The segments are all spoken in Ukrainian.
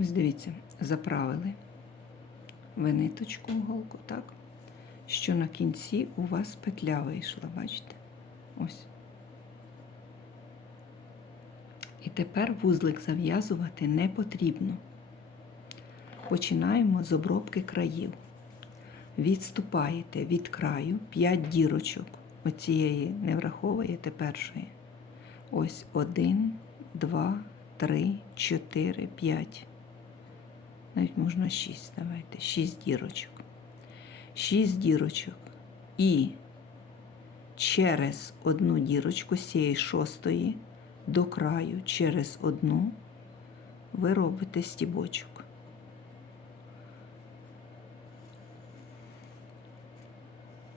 Ось дивіться, заправили ви ниточку голку, так? Що на кінці у вас петля вийшла, бачите? Ось. І тепер вузлик зав'язувати не потрібно. Починаємо з обробки країв. Відступаєте від краю 5 дірочок. Оцієї не враховуєте першої. Ось 1, 2, 3, 4, 5. Навіть можна 6. Давайте. 6 дірочок. 6 дірочок. І через одну дірочку з цієї шостої до краю через одну ви робите стібочок.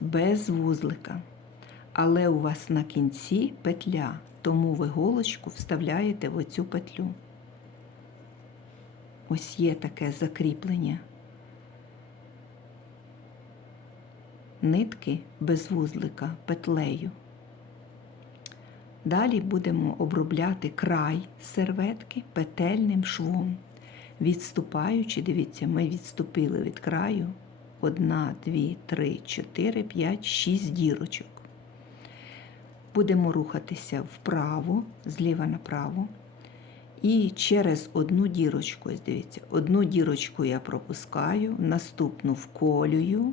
Без вузлика. Але у вас на кінці петля, тому ви голочку вставляєте в оцю петлю. Ось є таке закріплення. Нитки без вузлика петлею. Далі будемо обробляти край серветки петельним швом. Відступаючи, дивіться, ми відступили від краю 1, 2, 3, 4, 5, 6 дірочок. Будемо рухатися вправо, зліва направо. І через одну дірочку, дивіться, одну дірочку я пропускаю, наступну вколюю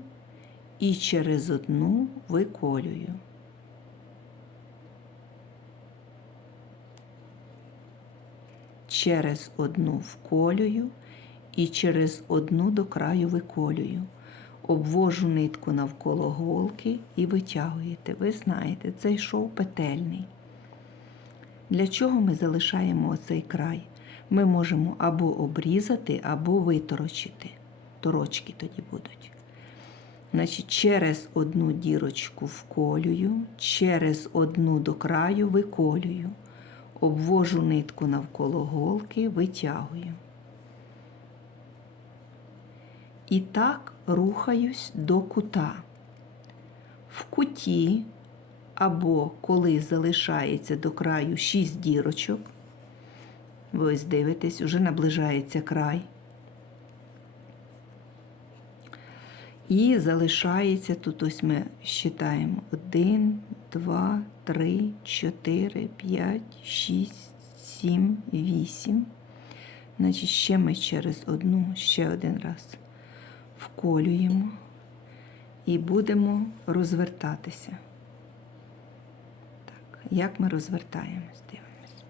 і через одну виколюю. Через одну вколюю і через одну до краю виколюю. Обвожу нитку навколо голки і витягуєте. Ви знаєте, цей шов петельний. Для чого ми залишаємо оцей край? Ми можемо або обрізати, або виторочити. Торочки тоді будуть. Значить, через одну дірочку вколюю, через одну до краю виколюю, обвожу нитку навколо голки, витягую. І так рухаюсь до кута. В куті або коли залишається до краю 6 дірочок, ви ось дивитесь, вже наближається край. І залишається тут ось ми считаємо 1, 2, 3, 4, 5, 6, 7, 8. Значить, ще ми через одну, ще один раз вколюємо і будемо розвертатися. Як ми розвертаємось, дивимось.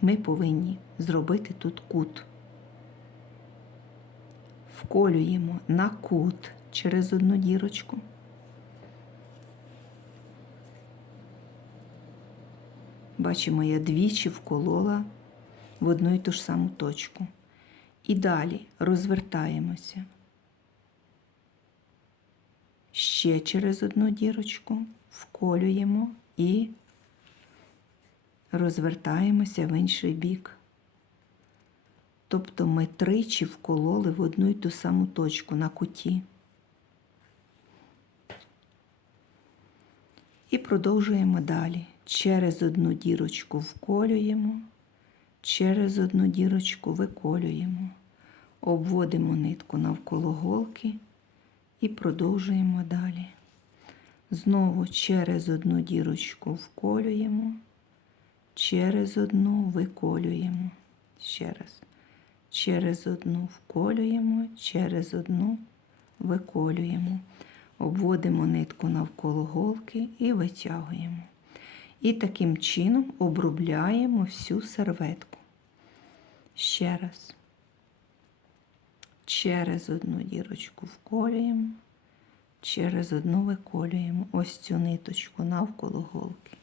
Ми повинні зробити тут кут. Вколюємо на кут через одну дірочку. Бачимо, я двічі вколола в одну і ту ж саму точку. І далі розвертаємося. Ще через одну дірочку вколюємо і розвертаємося в інший бік. Тобто ми тричі вкололи в одну й ту саму точку на куті. І продовжуємо далі. Через одну дірочку вколюємо, через одну дірочку виколюємо, обводимо нитку навколо голки і продовжуємо далі. Знову через одну дірочку вколюємо, через одну виколюємо. Ще раз. Через одну вколюємо, через одну виколюємо. Обводимо нитку навколо голки і витягуємо. І таким чином обробляємо всю серветку. Ще раз. Через одну дірочку вколюємо, через одну виколюємо ось цю ниточку навколо голки.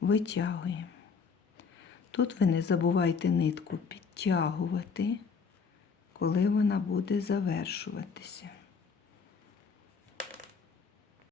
Витягуємо. Тут ви не забувайте нитку підтягувати, коли вона буде завершуватися.